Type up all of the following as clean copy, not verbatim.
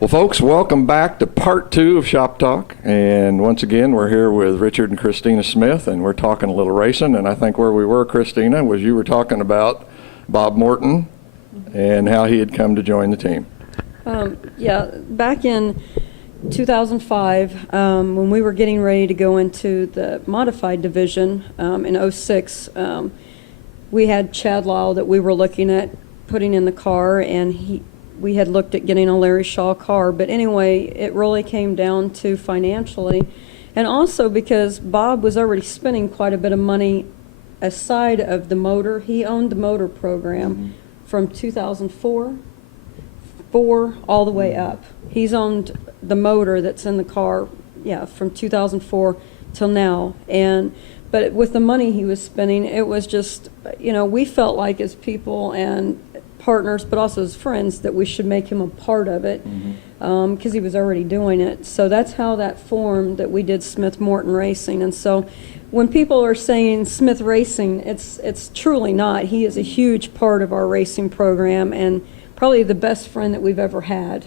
Well, folks, welcome back to part 2 of Shop Talk. And once again, we're here with Richard and Christina Smith, and we're talking a little racing. And I think where we were, Christina, was you were talking about Bob Morton and how he had come to join the team. Yeah, back in 2005, when we were getting ready to go into the modified division in 06, we had Chad Lyle that we were looking at putting in the car, and we had looked at getting a Larry Shaw car. But anyway, it really came down to financially, and also because Bob was already spending quite a bit of money aside of the motor. He owned the motor program from 2004 all the way up. He's owned the motor that's in the car, from 2004 till now. But with the money he was spending, it was just, we felt like as people and partners, but also as friends, that we should make him a part of it because he was already doing it. So that's how that formed, that we did Smith Morton Racing. And so when people are saying Smith Racing, it's truly not. He is a huge part of our racing program and probably the best friend that we've ever had,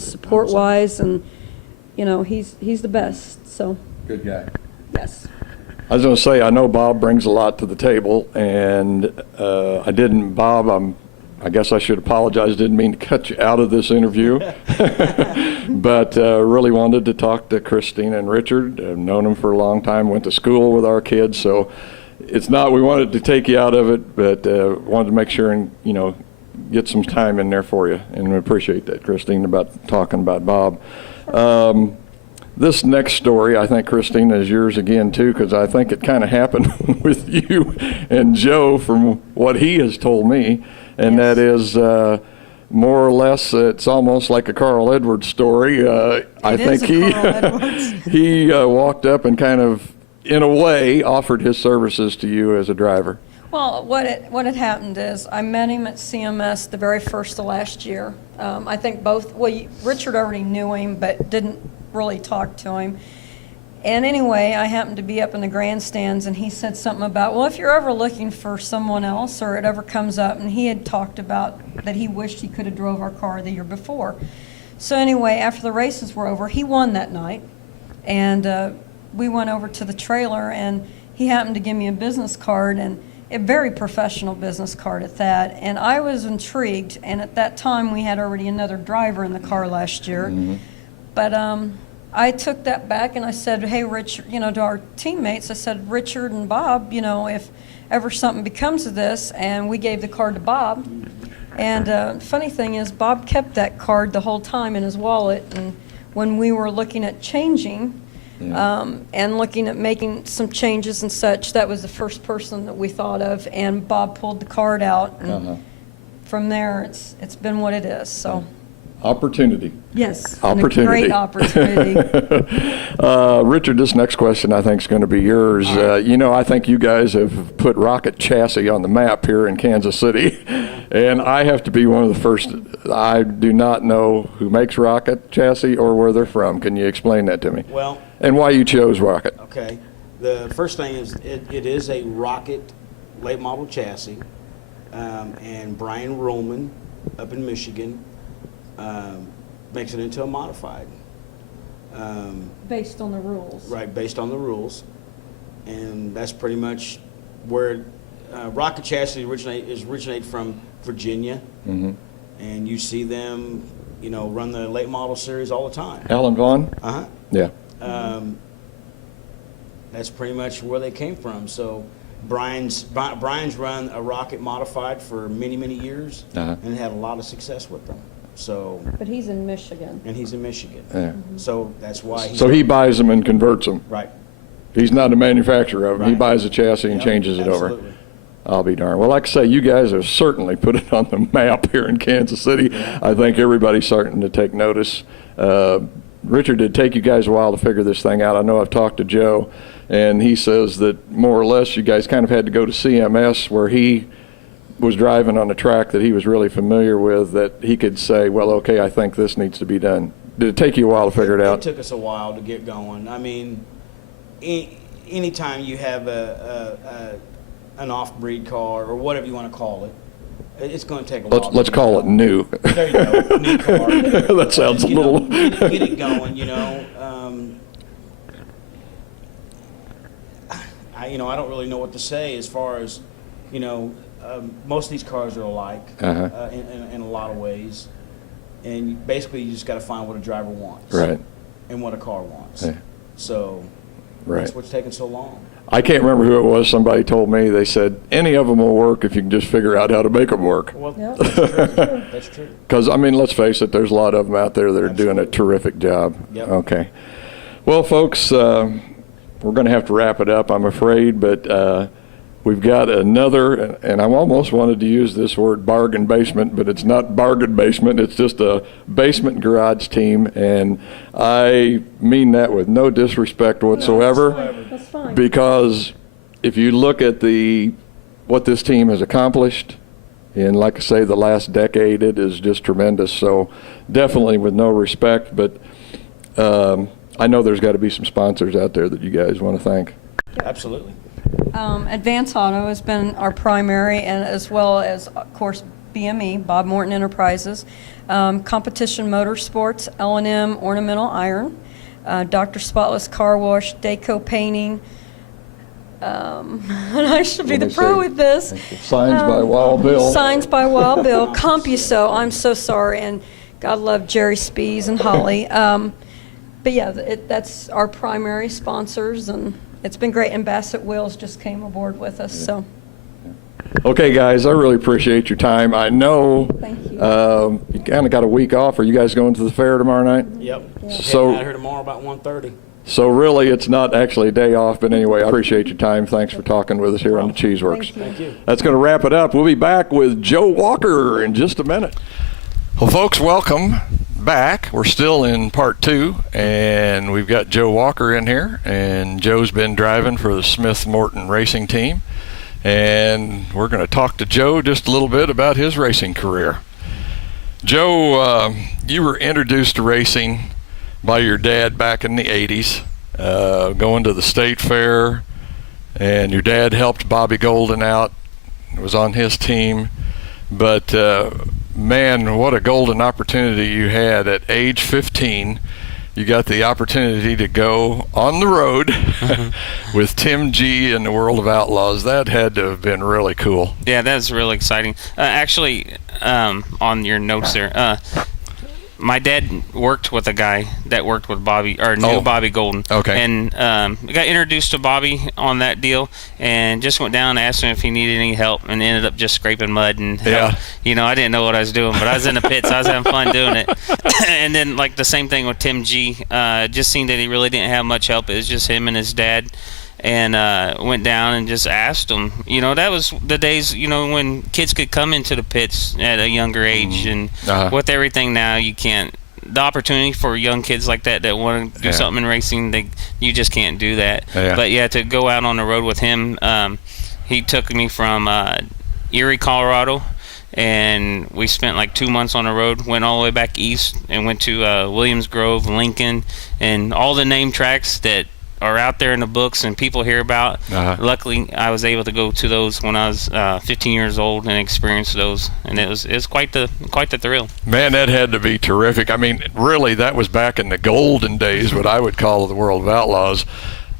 support-wise, and he's the best. So good guy. Yes. I was going to say, I know Bob brings a lot to the table, and I guess I should apologize. Didn't mean to cut you out of this interview, but really wanted to talk to Christina and Richard. I've known them for a long time, went to school with our kids, so it's not we wanted to take you out of it, but wanted to make sure and, get some time in there for you, and we appreciate that, Christine, about talking about Bob. This next story, I think, Christina, is yours again, too, because I think it kind of happened with you and Joe from what he has told me, and Yes. that is more or less, it's almost like a Carl Edwards story. I think he walked up and kind of, in a way, offered his services to you as a driver. Well, what had happened is I met him at CMS the very first of last year. I think Richard already knew him, but didn't really talk to him. And anyway, I happened to be up in the grandstands, and he said something about, well, if you're ever looking for someone else or it ever comes up, and he had talked about that he wished he could have drove our car the year before. So anyway, after the races were over, he won that night, and we went over to the trailer, and he happened to give me a business card, and a very professional business card at that. And I was intrigued, and at that time we had already another driver in the car last year. But I took that back and I said, hey, Richard, to our teammates, I said, Richard and Bob, if ever something becomes of this, and we gave the card to Bob. And funny thing is, Bob kept that card the whole time in his wallet, and when we were looking at changing, and looking at making some changes and such, that was the first person that we thought of, and Bob pulled the card out, and from there it's been what it is. So opportunity. Yes, Opportunity. And a great opportunity. Richard, this next question I think is going to be yours. I think you guys have put Rocket Chassis on the map here in Kansas City, and I have to be one of the first. I do not know who makes Rocket Chassis or where they're from. Can you explain that to me? Well, and why you chose Rocket? okay. The first thing is it is a Rocket late model chassis, and Brian Roman up in Michigan makes it into a modified. Based on the rules. Right, based on the rules. And that's pretty much where Rocket Chassis originate from Virginia. And you see them, run the late model series all the time. Alan Vaughn? Yeah. That's pretty much where they came from. So Brian's run a Rocket modified for many, many years and had a lot of success with them. So, But he's in Michigan. and he's in Michigan. Yeah. So that's why So he buys them and converts them. right. He's not a manufacturer of them. He Right. buys a chassis and Yep, changes it over. absolutely. I'll be darned. Well, like I say, you guys have certainly put it on the map here in Kansas City. I think everybody's starting to take notice. Richard, did it take you guys a while to figure this thing out? I know I've talked to Joe, and he says that more or less you guys kind of had to go to CMS where he was driving on a track that he was really familiar with, that he could say, well, okay, I think this needs to be done. Did it take you a while to figure it out? It took us a while to get going. I mean, anytime you have an off-breed car or whatever you want to call it, It's going to take a while. Let's call it new. There you go, new car. That sounds a little. Get it going, I don't really know what to say as far as, most of these cars are alike in a lot of ways. And basically, you just got to find what a driver wants. Right. And what a car wants. Yeah. So Right. that's what's taking so long. I can't remember who it was. Somebody told me, they said, any of them will work if you can just figure out how to make them work. Well, Yep. that's true. That's true. Because, let's face it, there's a lot of them out there that are doing a Absolutely. terrific job. Yep. Okay. Well, folks, we're going to have to wrap it up, I'm afraid, but we've got another, and I almost wanted to use this word bargain basement, but it's not bargain basement, it's just a basement garage team, and I mean that with no disrespect whatsoever. That's fine. Because if you look at what this team has accomplished in, like I say, the last decade, it is just tremendous. So definitely with no respect, but I know there's got to be some sponsors out there that you guys want to thank. Absolutely. Advance Auto has been our primary, and as well as, of course, BME, Bob Morton Enterprises, Competition Motorsports, L&M Ornamental Iron, Dr. Spotless Car Wash, Daco Painting, and I should be Let the me pro see. with this. Signs by Wild Bill. Signs by Wild Bill, CompuSo, I'm so sorry, and God love Jerry Spees and Holly. But yeah, that's our primary sponsors, and it's been great. And Bassett Wills just came aboard with us, so Okay, guys, I really appreciate your time. I know thank you. you kind of got a week off. Are you guys going to the fair tomorrow night? Yep. So- Heading out here tomorrow about 1:30. So really, it's not actually a day off, but anyway, I appreciate your time. Thanks for talking with us here on the Cheeseworks. Thank you. Thank you. That's going to wrap it up. We'll be back with Joe Walker in just a minute. Well, folks, welcome back. We're still in part 2, and we've got Joe Walker in here, and Joe's been driving for the Smith Morton racing team, and we're going to talk to Joe just a little bit about his racing career. Joe, you were introduced to racing by your dad back in the 80s, going to the state fair, and your dad helped Bobby Golden out, was on his team, but man, what a golden opportunity you had at age 15. You got the opportunity to go on the road with Tim G in the World of Outlaws. That had to have been really cool. Yeah, that was really exciting. Actually, on your notes there, my dad worked with a guy that worked with Bobby, or knew Bobby Golden. Okay. And got introduced to Bobby on that deal, and just went down and asked him if he needed any help, and ended up just scraping mud and Yeah. I didn't know what I was doing, but I was in the pits. I was having fun doing it. And then like the same thing with Tim G. Just seen that he really didn't have much help. It was just him and his dad. And went down and just asked him. That was the days, when kids could come into the pits at a younger age. And with everything now, you can't. The opportunity for young kids like that want to do something in racing, you just can't do that. Yeah. But yeah, to go out on the road with him, he took me from Erie, Colorado, and we spent like 2 months on the road. Went all the way back east and went to Williams Grove, Lincoln, and all the name tracks that are out there in the books and people hear about. Luckily, I was able to go to those when I was 15 years old and experience those, and it was quite the thrill. Man, that had to be terrific. I mean, really, that was back in the golden days, what I would call the World of Outlaws.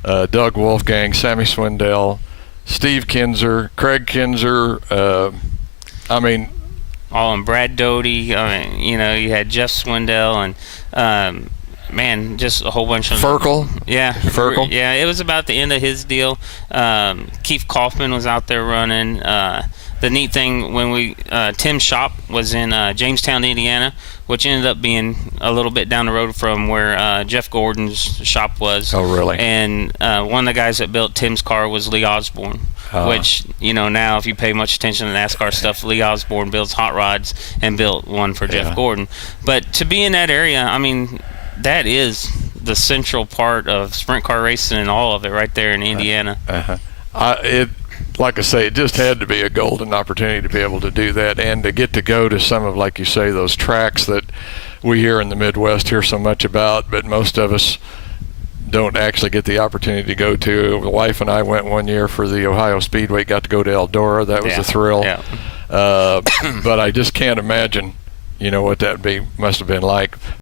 Doug Wolfgang, Sammy Swindell, Steve Kinzer, Craig Kinzer. All in Brad Doty. You had Jeff Swindell and. Man, just a whole bunch of Ferkel? Yeah. Ferkel? Yeah, it was about the end of his deal. Keith Kaufman was out there running. The neat thing, when Tim's shop was in Jamestown, Indiana, which ended up being a little bit down the road from where Jeff Gordon's shop was. Oh, really? And one of the guys that built Tim's car was Lee Osborne. Which, now if you pay much attention to NASCAR stuff, Lee Osborne builds hot rods and built one for Jeff Gordon. But to be in that area, that is the central part of sprint car racing and all of it right there in Indiana. Like I say, it just had to be a golden opportunity to be able to do that and to get to go to some of, like you say, those tracks that we here in the Midwest hear so much about, but most of us don't actually get the opportunity to go to. The wife and I went one year for the Ohio Speedway, got to go to Eldora. That was a thrill. Yeah. But I just can't imagine, what that must have been like